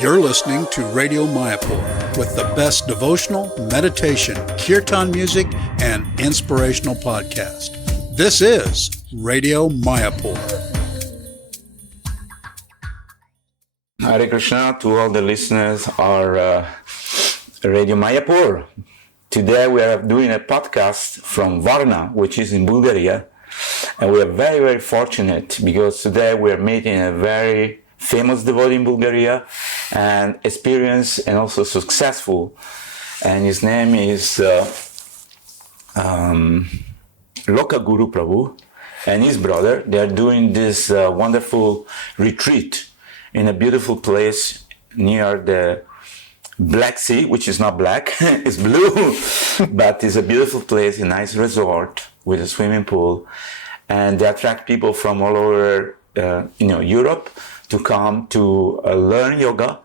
You're listening to Radio Mayapur with the best devotional, meditation, kirtan music, and inspirational podcast. This is Radio Mayapur. Hare Krishna to all the listeners of Radio Mayapur. Today we are doing a podcast from Varna, which is in Bulgaria. And we are very, very fortunate because today we are meeting a very famous devotee in Bulgaria and experienced and also successful. And his name is Lokaguru Prabhu and his brother. They are doing this wonderful retreat in a beautiful place near the Black Sea, which is not black, it's blue, but it's a beautiful place, a nice resort with a swimming pool. And they attract people from all over Europe to come to learn yoga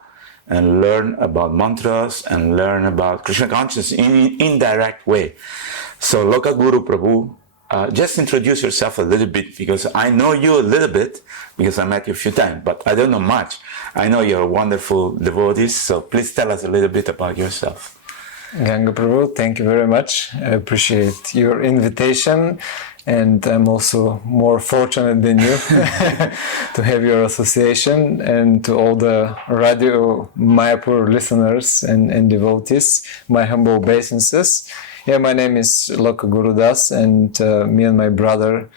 and learn about mantras and learn about Krishna consciousness in an indirect way. So Lokaguru Prabhu, just introduce yourself a little bit, because I know you a little bit because I met you a few times, but I don't know much. I know you're a wonderful devotee, so please tell us a little bit about yourself. Ganga Prabhu, thank you very much. I appreciate your invitation. And I'm also more fortunate than you to have your association, and to all the Radio Mayapur listeners and devotees, my humble obeisances. Yeah, my name is Lokaguru Das, and me and my brother,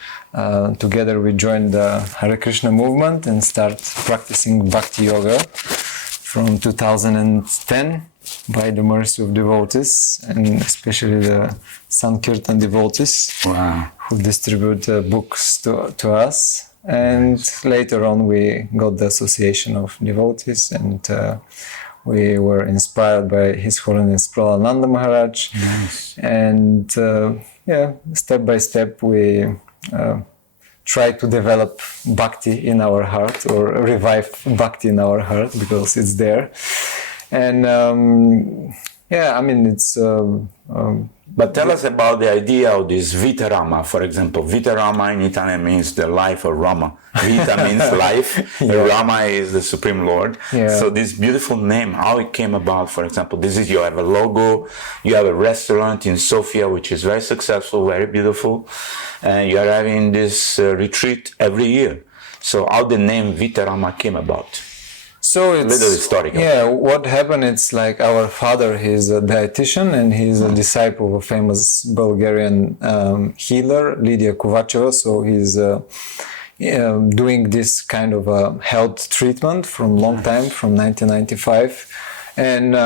together we joined the Hare Krishna movement and start practicing Bhakti Yoga from 2010. By the mercy of devotees, and especially the Sankirtan devotees, wow, who distribute books to us. And later on we got the association of devotees, and we were inspired by His Holiness Pralananda Maharaj. Nice. And step by step we try to develop bhakti in our heart, or revive bhakti in our heart, because it's there. And it's... But tell us about the idea of this Vita Rama, for example. Vita Rama in Italian means the life of Rama. Vita means life, Rama is the Supreme Lord. Yeah. So this beautiful name, how it came about, for example, you have a logo, you have a restaurant in Sofia, which is very successful, very beautiful, and you are having this retreat every year. So how the name Vita Rama came about? So it's little historical. Yeah, what happened, it's like our father, he's a dietitian and he's a disciple of a famous Bulgarian healer, Lydia Kovacheva. So he's doing this kind of health treatment from long time, from 1995. And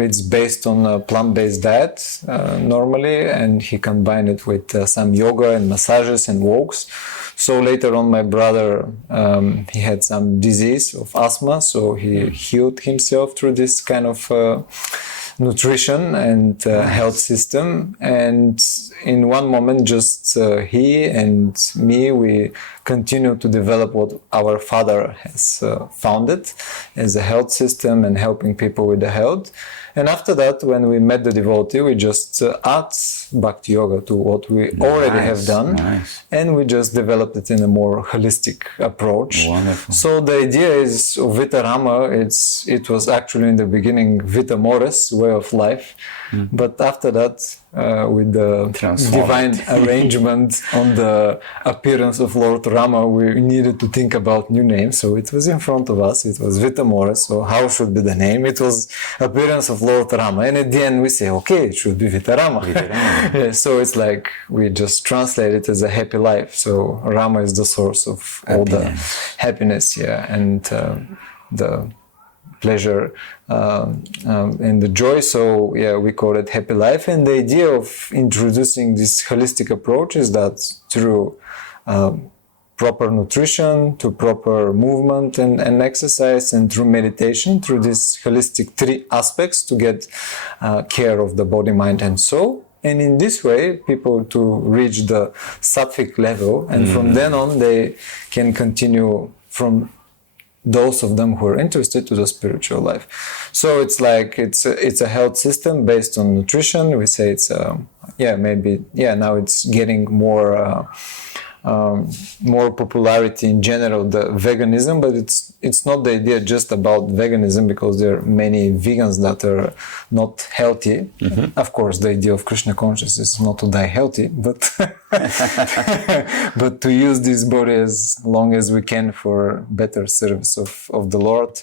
it's based on a plant-based diet normally, and he combined it with some yoga and massages and walks. So later on, my brother, he had some disease of asthma, so he healed himself through this kind of nutrition and health system. And in one moment, just he and me, we continue to develop what our father has founded as a health system and helping people with the health. And after that, when we met the devotee, we just add Bhakti Yoga to what we already have done. Nice. And we just developed it in a more holistic approach. Wonderful. So the idea is of Vita Rama, it was actually in the beginning Vita Mores, way of life. But after that, with the divine arrangement on the appearance of Lord Rama, we needed to think about new names. So it was in front of us. It was Vita Mores. So how should be the name? It was appearance of Lord Rama. And at the end we say, okay, it should be Vita Rama. Vita Rama. Yeah, so it's like we just translate it as a happy life. So Rama is the source of all the happiness, and the pleasure and the joy. So we call it happy life. And the idea of introducing this holistic approach is that through proper nutrition, to proper movement and exercise, and through meditation, through these holistic three aspects to get care of the body, mind and soul. And in this way, people to reach the sattvic level, and from then on they can continue from those of them who are interested to the spiritual life. So it's like it's a health system based on nutrition. We say it's now it's getting more more popularity in general, the veganism, but it's not the idea just about veganism, because there are many vegans that are not healthy. Of course, the idea of Krishna consciousness is not to die healthy, but but to use this body as long as we can for better service of the Lord.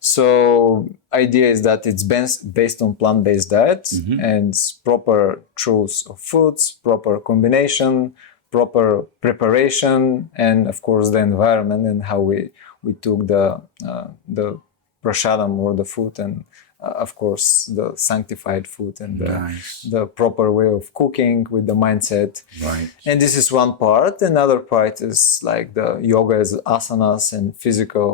So idea is that it's based on plant-based diet and proper choice of foods, proper combination, proper preparation, and of course the environment and how we took the prasadam or the food, and of course the sanctified food and the proper way of cooking with the mindset. Right. And this is one part. Another part is like the yoga as asanas and physical.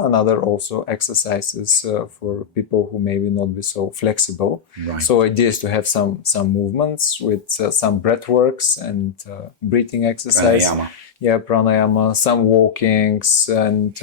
Another also exercises for people who maybe not be so flexible. Right. So idea is to have some movements with some breath works and breathing exercise. Pranayama. Yeah, pranayama, some walkings, and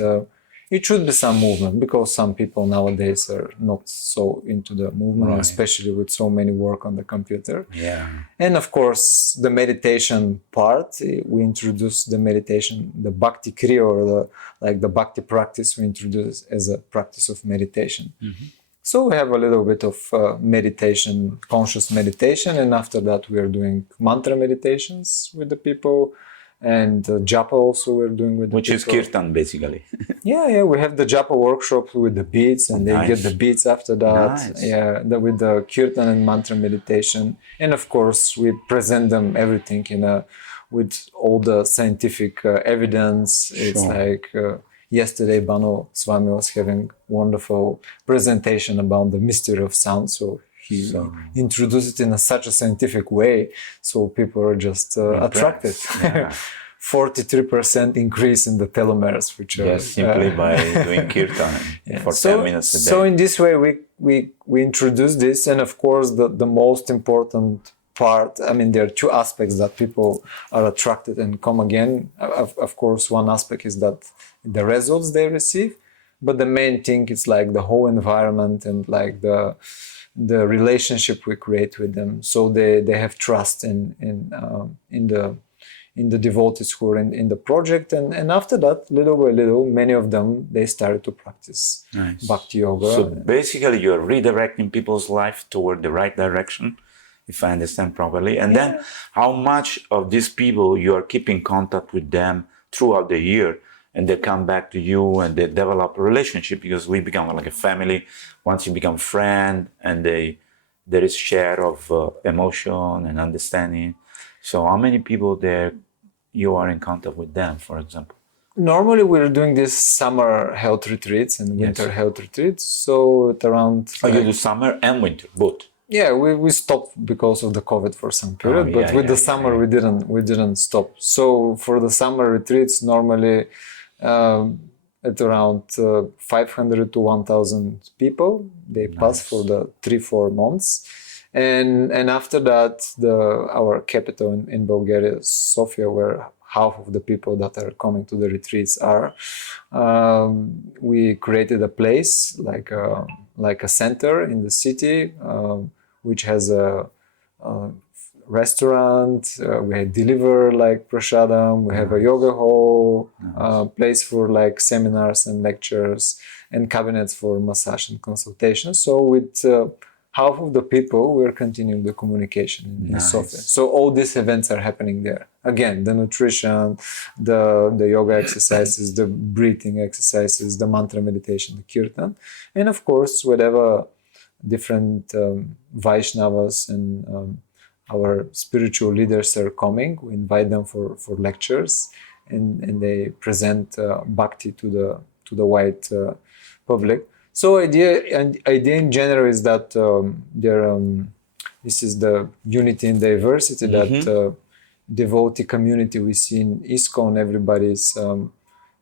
it should be some movement, because some people nowadays are not so into the movement, especially with so many work on the computer. Yeah. And of course, the meditation part, we introduced the meditation, the bhakti kriya, or the bhakti practice we introduced as a practice of meditation. So we have a little bit of meditation, conscious meditation, and after that we are doing mantra meditations with the people. And japa also we're doing with the Which is people. kirtan, basically. Yeah, we have the japa workshop with the beads, and they get the beads after that. Nice. Yeah, with the kirtan and mantra meditation, and of course we present them everything with all the scientific evidence. It's like yesterday Bhanu Swami was having wonderful presentation about the mystery of sound. So he introduced it in such a scientific way, so people are just attracted. Yeah. 43% increase in the telomeres, which are simply by doing kirtan for 10 minutes a day. So in this way, we introduce this, and of course, the most important part. I mean, there are two aspects that people are attracted and come again. Of course, one aspect is that the results they receive, but the main thing is like the whole environment and like the relationship we create with them. So they have trust in the devotees who are in the project, and after that, little by little, many of them they started to practice bhakti yoga. So basically, you're redirecting people's life toward the right direction, if I understand properly. And then, how much of these people you are keeping contact with them throughout the year, and they come back to you and they develop a relationship, because we become like a family once you become friend, and there is share of emotion and understanding. So how many people there you are in contact with them, for example? Normally we're doing these summer health retreats and winter health retreats. So at around... you do summer and winter, both? Yeah, we stopped because of the COVID for some period, but with the summer we didn't stop. So for the summer retreats, normally at around 500 to 1,000 people, they pass for the 3-4 months. And after that, our capital in Bulgaria, Sofia, where half of the people that are coming to the retreats are, we created a place like a center in the city, which has a restaurant. We deliver like prasadam. We have a yoga hall, place for like seminars and lectures, and cabinets for massage and consultation. So with half of the people, we're continuing the communication in Sofia. So all these events are happening there. Again, the nutrition, the yoga exercises, the breathing exercises, the mantra meditation, the kirtan, and of course, whatever different Vaishnavas and our spiritual leaders are coming, we invite them for lectures, and they present bhakti to the wide public. So idea in general is that this is the unity and diversity that devotee community we see in iskcon. Everybody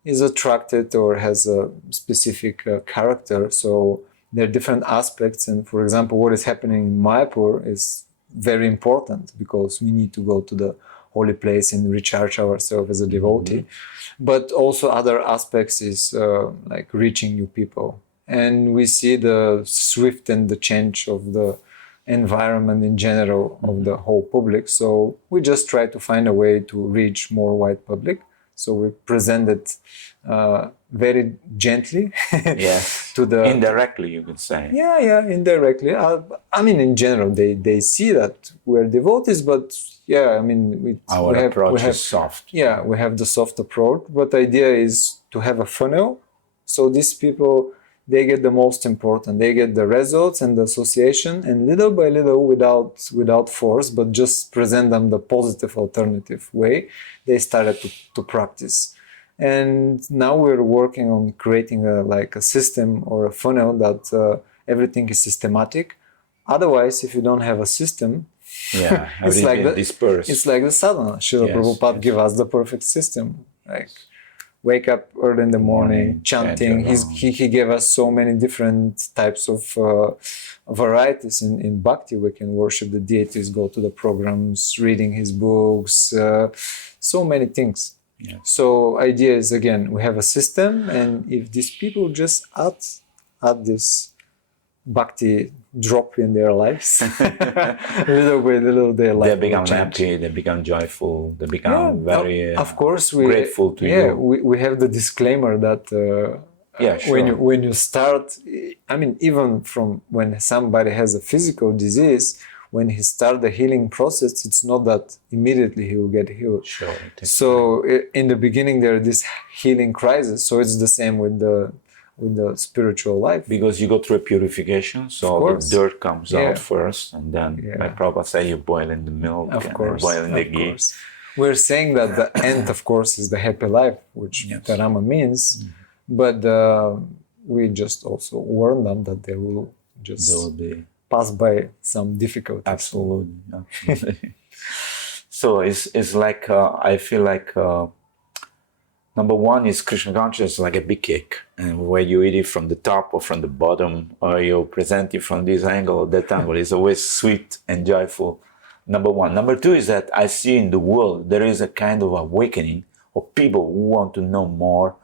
is attracted or has a specific character. So there are different aspects, and for example, what is happening in Mayapur is very important because we need to go to the holy place and recharge ourselves as a devotee. But also other aspects is like reaching new people. And we see the swift and the change of the environment in general of the whole public. So we just try to find a way to reach more wide public. So we present it very gently to the indirectly, you could say. Indirectly. I mean, in general, they see that we're devotees, but I mean, our approach is soft. Yeah, we have the soft approach, but the idea is to have a funnel. So these people, they get the most important. They get the results and the association, and little by little, without force, but just present them the positive alternative way, they started to practice. And now we're working on creating a system or a funnel that everything is systematic. Otherwise, if you don't have a system, it's like the sadhana. Srila Prabhupada gave us the perfect system. Like, wake up early in the morning, chanting. He gave us so many different types of varieties in bhakti. We can worship the deities, go to the programs, reading his books, so many things. Yeah. So idea is, again, we have a system, and if these people just add this bhakti drop in their lives, little by little, they become happy, they become joyful, they become very of course grateful to you. We have the disclaimer that when you start, I mean, even from when somebody has a physical disease, when he starts the healing process, it's not that immediately he will get healed. Sure. So in the beginning, there is this healing crisis. So it's the same with the spiritual life. Because you go through a purification, so the dirt comes out first, and then, like Prabhupada said, you boil in the milk, boil in the ghee. We're saying that the end, of course, is the happy life, which Vita Rama means, but we just also warn them that they will pass by some difficulties. Absolutely. So it's like, I feel like, number one is Krishna consciousness like a big cake, and where you eat it from the top or from the bottom, or you present it from this angle or that angle, it's always sweet and joyful. Number one. Number two is that I see in the world there is a kind of awakening of people who want to know more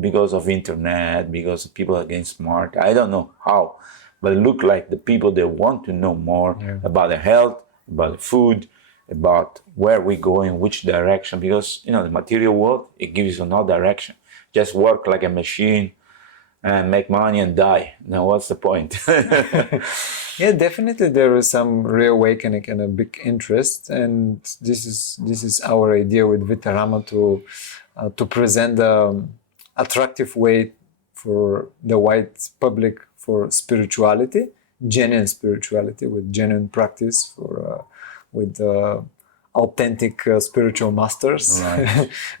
because of internet, because people are getting smart. I don't know how, but it looks like the people, they want to know more about their health, about food, about where we're going, which direction, because, the material world, it gives you no direction. Just work like a machine and make money and die. Now, what's the point? Yeah, definitely there is some reawakening and a big interest, and this is our idea with Vita Rama to present the attractive way for the wide public for spirituality, genuine spirituality with genuine practice with authentic spiritual masters,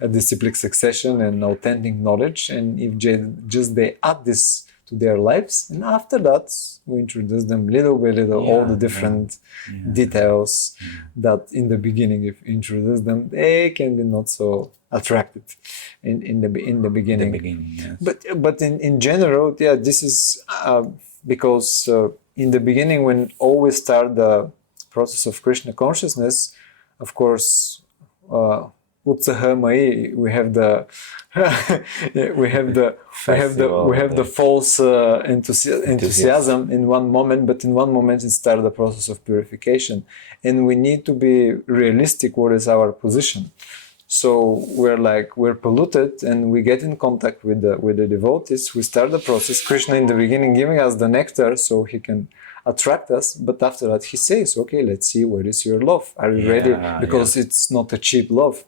a disciplic succession and authentic knowledge. And if they add this to their lives, and after that we introduce them little by little all the different details that in the beginning, if you introduce them, they can be not so attracted in the beginning. But in general, this is because in the beginning, when always start the process of Krishna consciousness, of course, Utsahamai, we have the false enthusiasm in one moment, but in one moment it started the process of purification, and we need to be realistic. What is our position? So we're polluted, and we get in contact with the devotees. We start the process. Krishna in the beginning giving us the nectar so he can attract us, but after that he says, okay, let's see, where is your love? Are you ready? Because it's not a cheap love.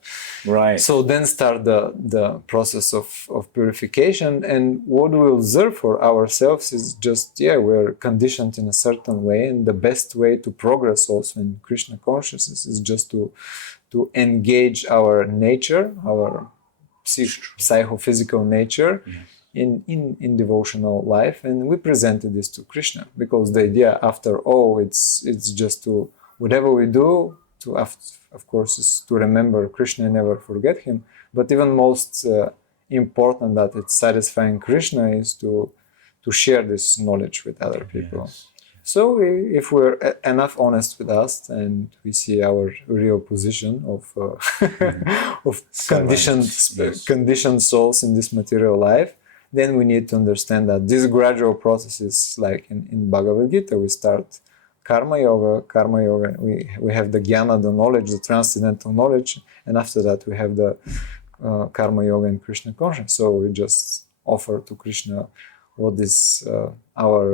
Right. So then start the process of purification, and what we observe for ourselves is just, we're conditioned in a certain way, and the best way to progress also in Krishna consciousness is just to engage our nature, our psychophysical nature, in devotional life, and we presented this to Krishna, because the idea, after all, it's just to, whatever we do, of course, is to remember Krishna and never forget him. But even most important, that it's satisfying Krishna, is to share this knowledge with other people. Yes. So if we're enough honest with us, and we see our real position of conditioned souls in this material life, then we need to understand that this gradual process is like in Bhagavad Gita. We start karma yoga, we have the jnana, the knowledge, the transcendental knowledge, and after that we have the karma yoga and Krishna consciousness. So we just offer to Krishna what is our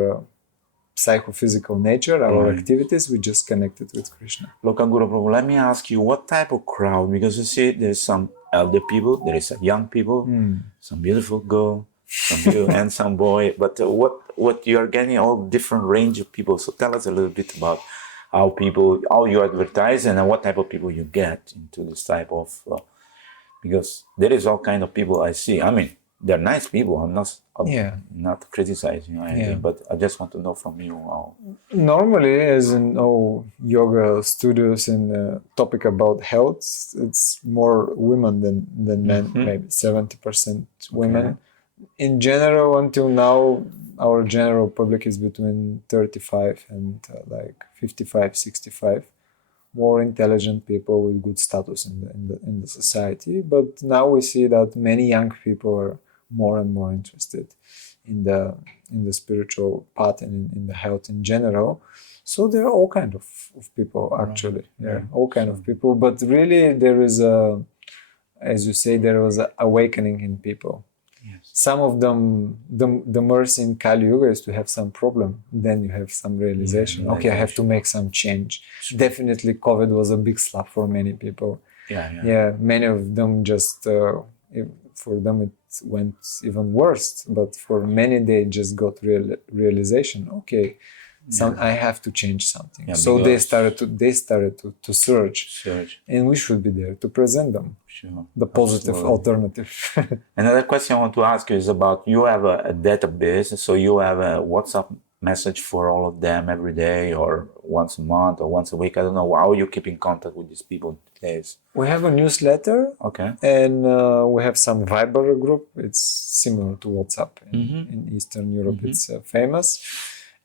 psychophysical nature, our activities, we just connect it with Krishna. Lokaguru Prabhu, let me ask you, what type of crowd? Because you see, there's some elder people, there is young people, some beautiful girl, some beautiful handsome boy, but what you are getting all different range of people. So tell us a little bit about how you advertise and what type of people you get into this type of, because there is all kind of people I see. I mean, they're nice people. I'm not criticizing or anything, but I just want to know from you how. Normally, as in all yoga studios and topic about health, it's more women than men, maybe 70% women. Okay. In general, until now, our general public is between 35 and 55, 65. More intelligent people with good status in the society. But now we see that many young people are more and more interested in the spiritual path and in the health in general. So there are all kind of people actually. All kind of people. But really there is as you say, there was an awakening in people. Yes. Some of them, the mercy in Kali Yuga is to have some problem. Then you have some realization. Okay, I have to make some change. Sure. Definitely COVID was a big slap for many people. Many of them just, for them it went even worse. But for many, they just got realization. Okay, I have to change something. So they started to search, and we should be there to present them the positive alternative. Another question I want to ask you is about, you have a database, so you have a WhatsApp message for all of them every day or once a month or once a week. I don't know how you keep in contact with these people days. We have a newsletter, and we have some Viber group. It's similar to WhatsApp in Eastern Europe. It's famous.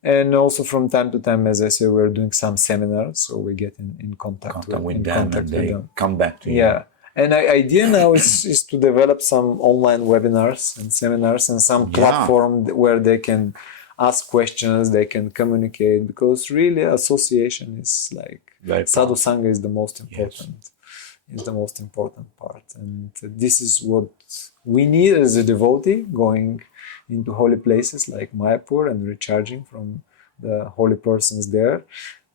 And also from time to time, as I say, we're doing some seminars, so we get in contact with them, and they come back to you. Yeah, and the idea now is to develop some online webinars and seminars and some platform where they can ask questions, they can communicate, because really association is like sadhu sangha is the most important. Is the most important part, and this is what we need as a devotee going into holy places like Mayapur and recharging from the holy persons there,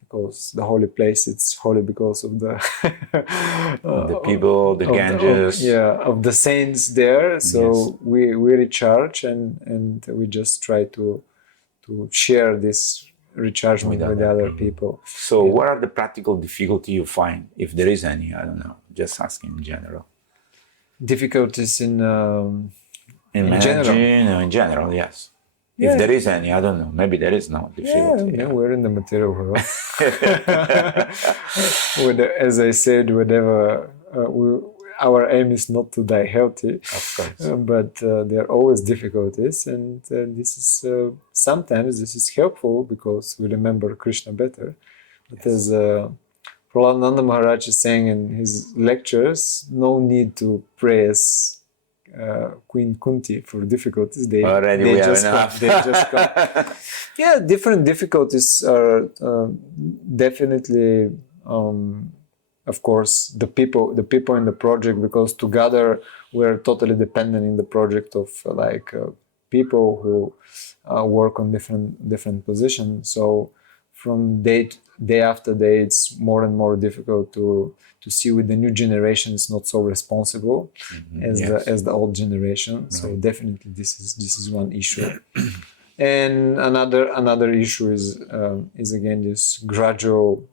because the holy place, it's holy because of the the people, the Ganges, of the saints there. So we recharge and we just try to share this rechargement with other people. So what are the practical difficulties you find, if there is any? I don't know, just asking in general. Difficulties in general, yes. If there is any, I don't know. Maybe there is no difficulty. We're in the material world. As I said, whatever our aim is not to die healthy, of course. But there are always difficulties, and this is sometimes this is helpful because we remember Krishna better. But as Prahlad Maharaj is saying in his lectures, no need to praise Queen Kunti for difficulties. They just come. Yeah, different difficulties are definitely, of course, the people in the project, because together we're totally dependent in the project of people who work on different positions. So from day after day, it's more and more difficult to see with the new generation is not so responsible as the old generation. Right. So definitely this is one issue. And another issue is again this gradual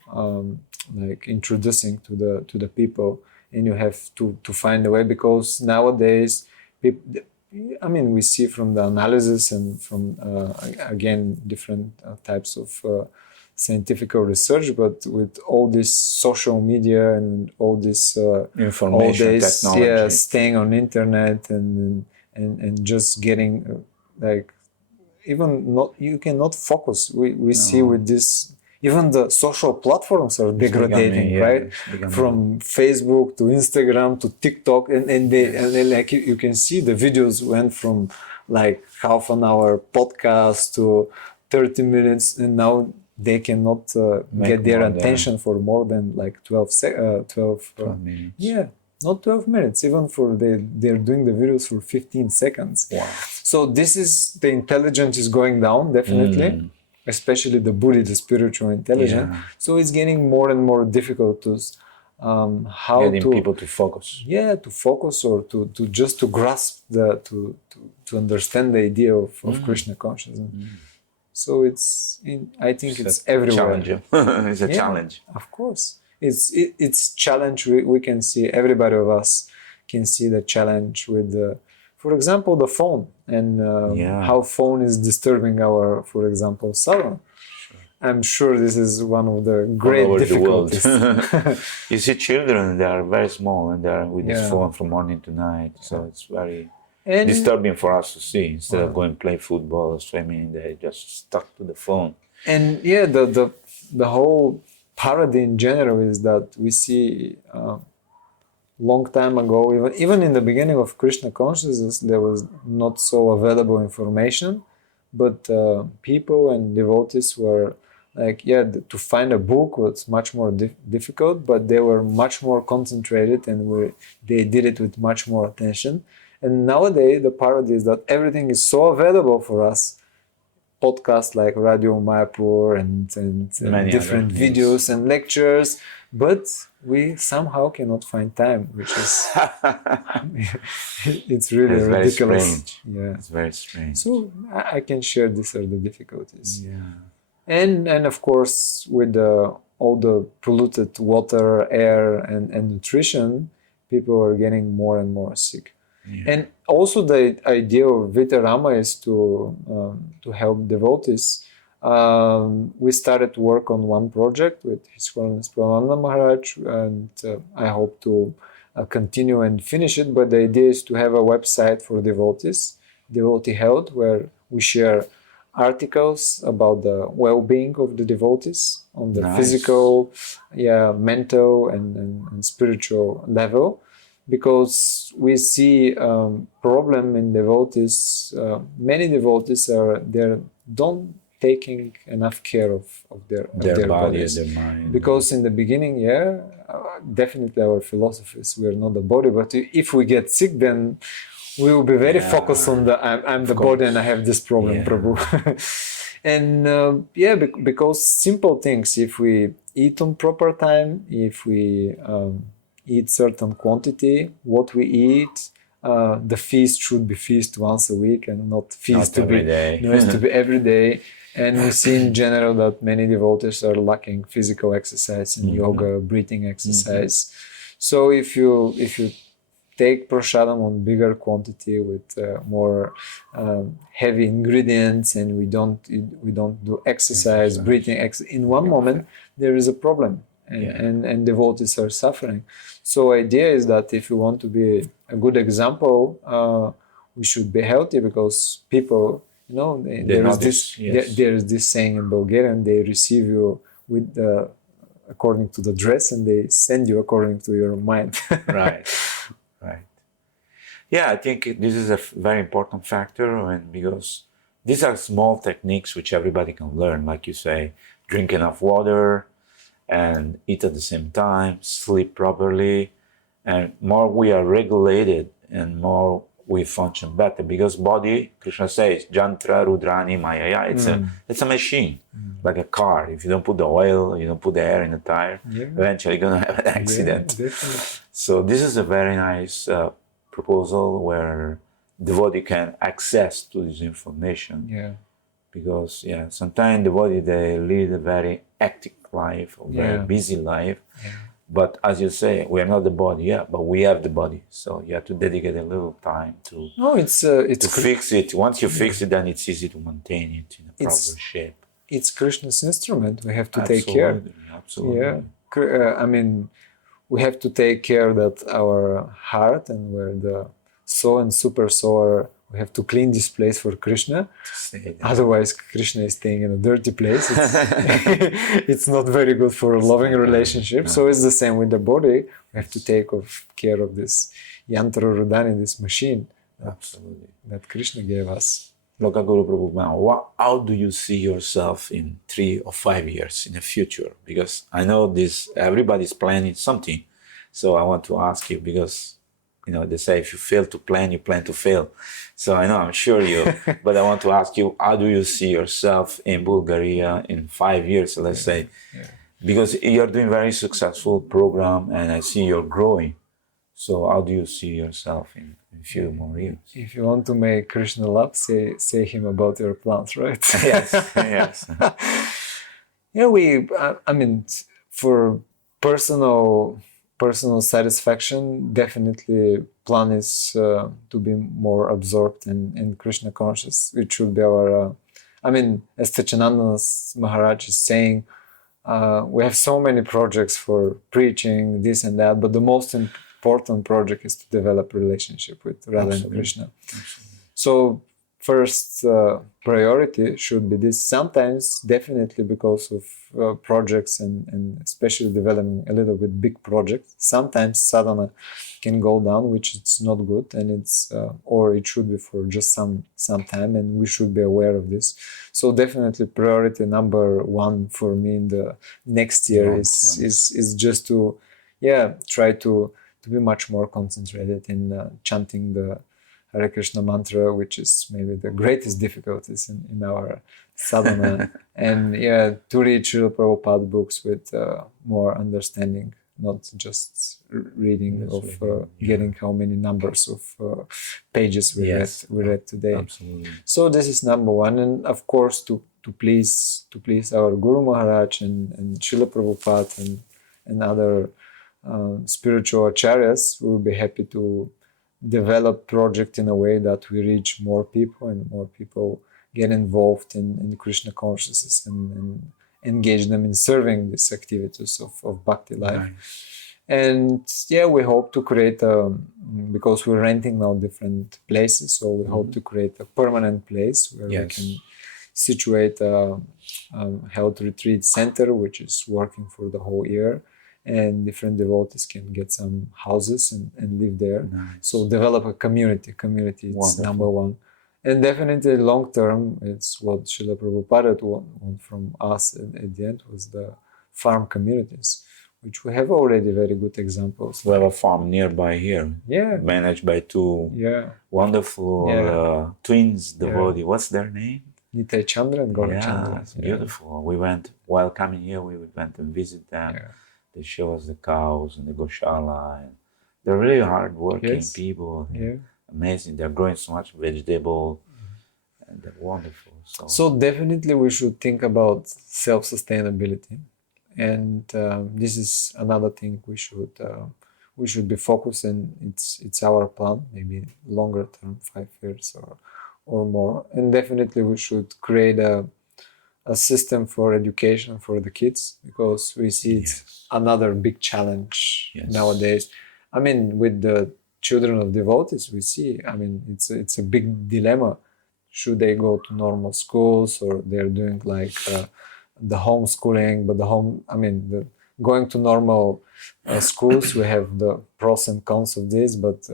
introducing to the people, and you have to find a way, because nowadays we see from the analysis and from again different types of scientific research, but with all this social media and all this information technology, staying on internet and just getting you cannot focus. We see with this, even the social platforms are degrading, right? From Facebook to Instagram to TikTok, and you can see the videos went from half an hour podcast to 30 minutes, and now they cannot get their attention for more than like 12 minutes. Yeah, not 12 minutes, even for they're doing the videos for 15 seconds. Wow. So this is, the intelligence is going down, definitely, especially the Buddhi, the spiritual intelligence. Yeah. So it's getting more and more difficult to Getting people to focus. Yeah, to focus, or to just to grasp to understand the idea of Krishna consciousness. So I think it's everywhere. It's a challenge. Of course, it's challenge. We can see, everybody of us can see the challenge with for example, the phone, and how phone is disturbing our, for example, sadhana. I'm sure this is one of the great difficulties. You see children, they are very small, and they are with this phone from morning to night. So it's very disturbing for us to see. Instead of going play football or swimming, they just stuck to the phone. And the whole paradigm in general is that we see long time ago, even in the beginning of Krishna consciousness, there was not so available information, but people and devotees were like, to find a book was much more difficult, but they were much more concentrated, and they did it with much more attention. And nowadays, the paradigm is that everything is so available for us, podcasts like Radio Mayapur and different videos and lectures, but we somehow cannot find time, which is it's really ridiculous. Very strange. Yeah, it's very strange. So I can share these are the difficulties. Yeah. And of course, with all the polluted water, air, and nutrition, people are getting more and more sick. Yeah. And also the idea of Vita Rama is to help devotees. We started to work on one project with His Holiness Prasadam Maharaj, and I hope to continue and finish it. But the idea is to have a website for devotees, Devotee Health, where we share articles about the well-being of the devotees on the physical, mental, and spiritual level. Because we see problem in devotees. Many devotees don't taking enough care of their body, bodies. their mind. Because in the beginning, definitely our philosophies, we are not the body, but if we get sick, then we will be very focused on I'm the body and I have this problem, Prabhu. And because simple things, if we eat on proper time, if we eat certain quantity, what we eat, the feast should be feast once a week and not every day. It has to be every day. And we see in general that many devotees are lacking physical exercise and yoga, breathing exercise. So if you take prasadam on bigger quantity with more heavy ingredients, and we don't do exercise, breathing in one moment, there is a problem. And devotees are suffering. So idea is that if you want to be a good example, we should be healthy, because people, there is this saying in Bulgarian, they receive you with according to the dress, and they send you according to your mind. Right. Yeah, I think this is a very important factor, and because these are small techniques which everybody can learn, like you say, drink enough water, and eat at the same time, sleep properly, and more we are regulated and more we function better, because body, Krishna says, Jantra Rudrani Mayaya, it's a machine, like a car. If you don't put the oil, you don't put the air in the tire, eventually you're going to have an accident. So this is a very nice proposal where devotee can access to this information. Because sometimes devotee, they lead a very hectic life, a very busy life. But as you say, we are not the body, but we have the body. So you have to dedicate a little time to fix it. Once you fix it, then it's easy to maintain it in a proper shape. It's Krishna's instrument. We have to take care. Absolutely. We have to take care that our heart and where the soul and super soul we have to clean this place for Krishna. Otherwise, Krishna is staying in a dirty place. It's not very good for a loving relationship. So it's the same with the body. We have to take care of this yantra rudani, this machine that Krishna gave us. Lokaguru Prabhupada, how do you see yourself in 3 or 5 years in the future? Because I know this, everybody's planning something. So I want to ask you, because, they say if you fail to plan, you plan to fail. So I know, I'm sure you, but I want to ask you, how do you see yourself in Bulgaria in 5 years, let's say? Yeah. Because you're doing very successful program and I see you're growing. So how do you see yourself in a few more years? If you want to make Krishna laugh, say him about your plans, right? Yes, yes. Yeah, I mean, for personal satisfaction, definitely plan is to be more absorbed in Krishna conscious. It should be our, as Tachananda's Maharaj is saying, we have so many projects for preaching, this and that, but the most important project is to develop relationship with Radha and Krishna. Absolutely. So first priority should be this. Sometimes definitely because of projects and especially developing a little bit big projects, sometimes sadhana can go down, which is not good, and it's or it should be for just some time, and we should be aware of this. So definitely priority number one for me in the next year is just to try to be much more concentrated in chanting the Hare Krishna mantra, which is maybe the greatest difficulties in our sadhana, and to read Srila Prabhupada books with more understanding, not just reading getting how many numbers of pages we read today. Absolutely. So this is number one, and of course to please our Guru Maharaj and Srila Prabhupada and other spiritual acharyas. We will be happy to develop project in a way that we reach more people and more people get involved in Krishna consciousness and engage them in serving these activities of bhakti life. Nice. And we hope to create because we're renting now different places, so we hope to create a permanent place where we can situate a health retreat center which is working for the whole year, and different devotees can get some houses and live there. Nice. So develop a community is Wonderful. number one. And definitely long term, it's what Srila Prabhupada want from us at the end was the farm communities, which we have already very good examples. We have a farm nearby here, managed by two wonderful twins devotees. What's their name? Nitai Chandra and Gaura Chandra. It's beautiful. We went, while coming here, we went and visit them. They show us the cows and the goshala. And they're really hard-working people. Amazing. They're growing so much vegetable. And they're wonderful. So definitely we should think about self-sustainability. And this is another thing we should be focused on. It's our plan, maybe longer term, 5 years or more. And definitely we should create a system for education for the kids, because we see it's another big challenge nowadays. I mean, with the children of devotees, we see, it's a big dilemma. Should they go to normal schools, or they're doing like the homeschooling? But going to normal schools, we have the pros and cons of this, but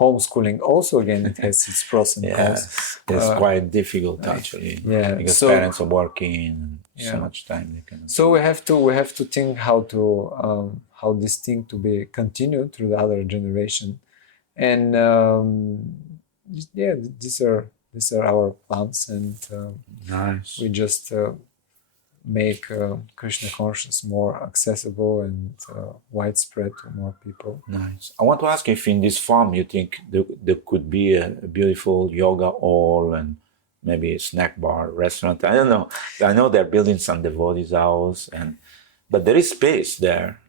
homeschooling also, again, it has its pros and cons. It's quite difficult actually. Because parents are working so much time they can. So we have to think how this thing to be continued through the other generation, and these are our plans, and we just make Krishna consciousness more accessible and widespread to more people. Nice. I want to ask if in this farm you think there could be a beautiful yoga hall and maybe a snack bar, restaurant. I don't know. I know they're building some devotees' house, but there is space there,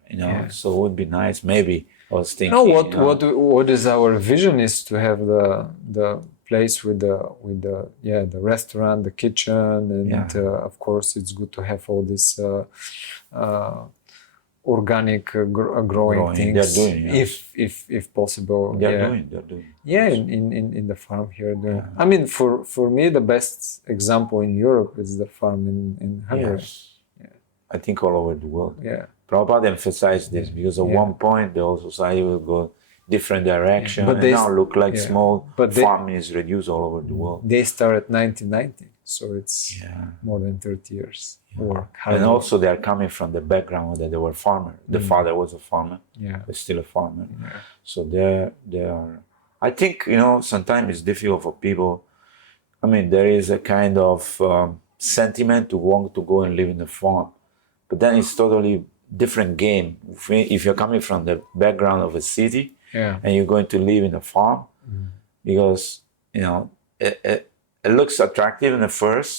so it would be nice. Maybe I was thinking. What is our vision is to have the place with the restaurant, the kitchen, and of course it's good to have all this organic growing things. They're doing, if possible. They're doing. Yeah, in the farm here. For me, the best example in Europe is the farm in Hungary. Yes. I think all over the world. Yeah. Prabhupada emphasized this because at one point the whole society will go different direction. But and they now look like yeah. small But farming is reduced all over the world. They started 1990, so it's Yeah. more than 30 years. Or And also they are coming from the background that they were farmer. The father was a farmer. yeah. But still a farmer. Yeah. So they are. I think sometimes it's difficult for people. I mean, there is a kind of sentiment to want to go and live in a farm, but then it's totally different game. If you're coming from the background of a city Yeah. and you're going to live in a farm, because it looks attractive in the first,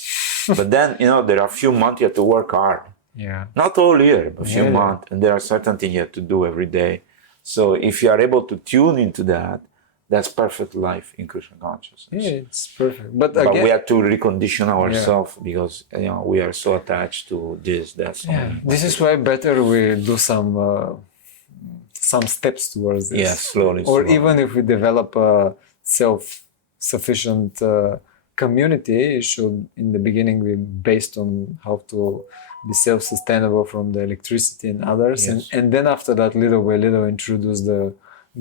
but then there are a few months you have to work hard. Yeah. Not all year, but a few Yeah. months, and there are certain things you have to do every day. So if you are able to tune into that, that's perfect life in Krishna consciousness. Yeah, it's perfect. But But again, we have to recondition ourselves because we are so attached to this. That's yeah, this is why better we do some steps towards this. Yeah, slowly. Or slowly. even if we develop a self-sufficient community, it should in the beginning be based on how to be self-sustainable from the electricity and others, Yes. and then after that, little by little, introduce the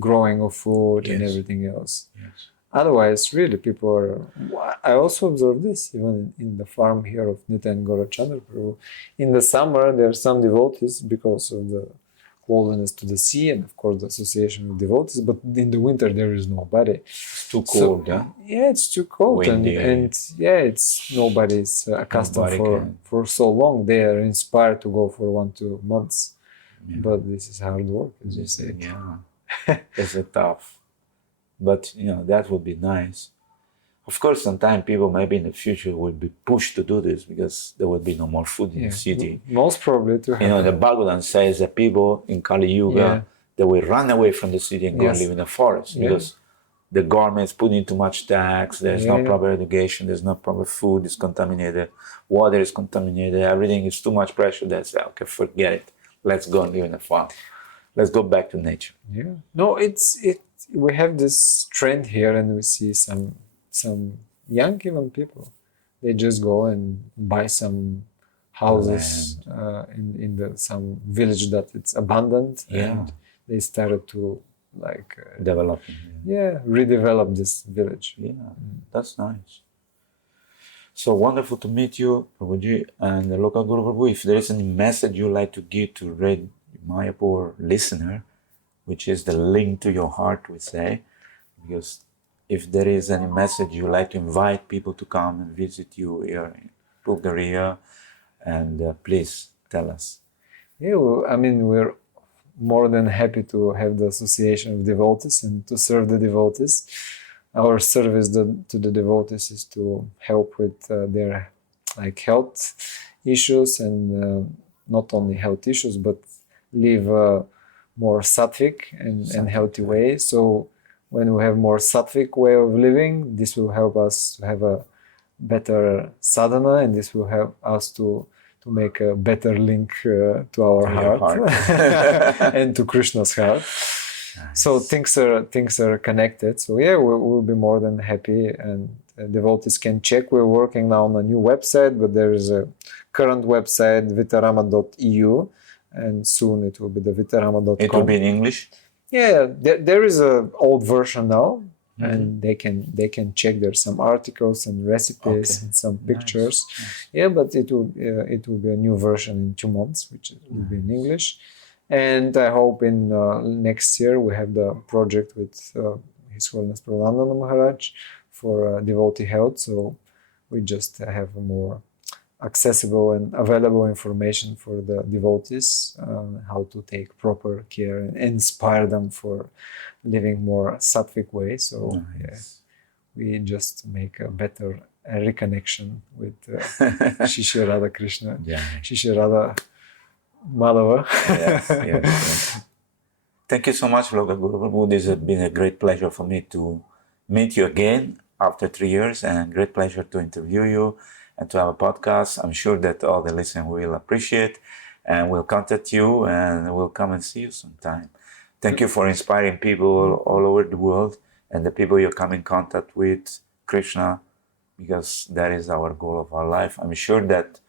growing of food and Yes. everything else. Yes. Otherwise, really, people are. I also observe this even in the farm here of Nitya and Gaurachandra Prabhu. In the summer, there are some devotees because of the closeness to the sea and, of course, the association with devotees. But in the winter, there is nobody. It's too cold, huh? Yeah, it's too cold, Windy. and yeah, it's nobody's accustomed Nobody for so long. They are inspired to go for 1-2 months, Yeah. but this is hard work, as you say. Yeah, it's a tough. But that would be nice. Of course, sometimes people maybe in the future will be pushed to do this because there will be no more food in the city. Most probably to happen. The Bhagavatam says that people in Kali Yuga Yeah. they will run away from the city and go and Yes. live in the forest Yeah. because the government's putting too much tax. There's no Yeah. proper education. There's no proper food. It's contaminated. Water is contaminated. Everything is too much pressure. That's okay. Forget it. Let's go and live in a farm. Let's go back to nature. Yeah. No, we have this trend here, and we see some young even people. They just go and buy some houses in some village that it's abandoned, Yeah. and they started to Developing. redevelop this village. Yeah, that's nice. So wonderful to meet you, Prabhuji, and the Lokaguru Prabhu. If there is any message you'd like to give to Radio Mayapur listener, which is the link to your heart, we say, because if there is any message you'd like to invite people to come and visit you here in Bulgaria, and please tell us. Yeah, well, I mean, we're more than happy to have the association of devotees and to serve the devotees. Our service to the devotees is to help with their health issues, and not only health issues, but live a more sattvic and healthy way. So when we have more sattvic way of living, this will help us to have a better sadhana, and this will help us to make a better link to our heart. And to Krishna's heart. Nice. So things are connected. So yeah, we'll be more than happy, and devotees can check. We're working now on a new website, but there is a current website, vitarama.eu, and soon it will be the vitarama.com. It will be in English? Yeah, there is an old version now, and they can check. There's some articles and recipes and some pictures. Nice. Yeah, but it will be a new version in 2 months, which will be in English. And I hope in next year we have the project with His Holiness Pravananda Maharaj for devotee health. So we just have a more accessible and available information for the devotees, how to take proper care and inspire them for living more sattvic way. So we just make a better reconnection with Shishya Radha Krishna, Shishya Radha Madhava. Yes. Thank you so much, Lokaguru Prabhu. This has been a great pleasure for me to meet you again after 3 years, and great pleasure to interview you and to have a podcast. I'm sure that all the listeners will appreciate, and will contact you, and we'll come and see you sometime. Thank you for inspiring people all over the world, and the people you come in contact with, Krishna, because that is our goal of our life. I'm sure that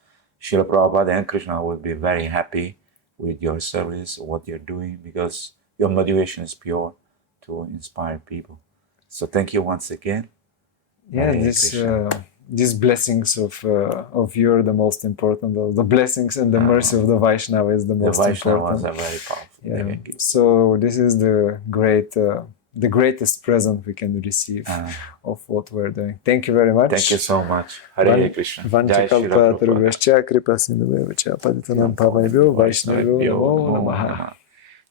Srila Prabhupada and Krishna will be very happy with your service, what you're doing, because your motivation is pure, to inspire people. So thank you once again. Yeah, these blessings of you are the most important. The blessings and the mercy of the Vaishnava is the most important. The Vaishnavas are very powerful. Yeah. So this is the greatest present we can receive of what we're doing. Thank you very much. Thank you so much. Hare Krishna. Vanchakalpa tarubhyascha kripa sindhubhyascha patitanam pavanebhyo Vaishnavyo namo namaha.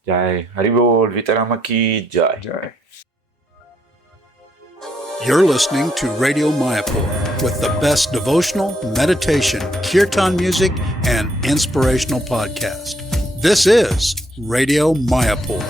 Jai. Haribol. Vita Rama ki jai. Jai. You're listening to Radio Mayapur with the best devotional, meditation, kirtan music, and inspirational podcast. This is Radio Mayapur.